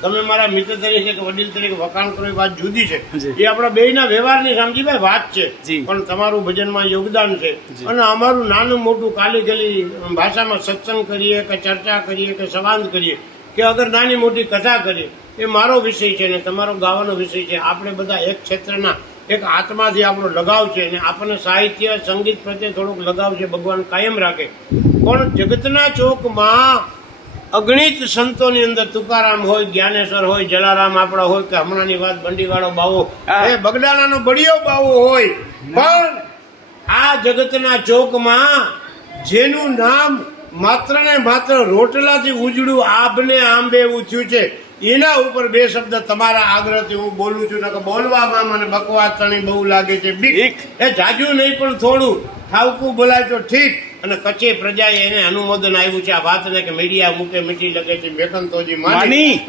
તમે મારા મિત્ર તરીકે કે વડીલ તરીકે વખાણ કરો એ વાત જુદી છે, એ આપણા બેયના વ્યવહારની સમજીભાઈ વાત છે, પણ તમારું ભજનમાં યોગદાન છે અને અમારું નાનું મોટું કાલી ગલી ભાષામાં સત્સંગ કરીએ કે ચર્ચા કરીએ કે સંવાદ કરીએ કે અગર નાની મોટી કથા કરીએ એ મારો વિષય છે ને તમારો ગાવાનો વિષય છે. આપણે બધા એક ક્ષેત્રના એક આત્માથી આપણો લગાવ છે અને આપણને સાહિત્ય સંગીત પ્રત્યે થોડોક લગાવ છે, ભગવાન કાયમ રાખે. પણ જગતના ચોકમાં અગણિત સંતોની અંદર તુકારામ હોય, જ્ઞાનેશ્વર હોય, જલારામ આપણા હોય કે હમણાંની વાત બંડીવાળો બાવો એ બગડાણાનો બળિયો બાવો હોય, પણ આ જગતના ચોકમાં જેનું નામ માત્ર ને માત્ર રોટલાથી ઉજળું આભને આંબે એવું થયું છે, એના ઉપર બે શબ્દ તમારા આગ્રહથી હું બોલું છું. કે બોલવામાં મને બકવાસ તણી બહુ લાગે છે, બીક. એ જાજુ નહીં પણ થોડું ઠાવકું બોલાય તો ઠીક. અને કચ્છી પ્રજાએ એને અનુમોદન આવ્યું છે આ વાતને કે મીડિયા મૂકે મીઠી લગે છે મેકન તોજી માની.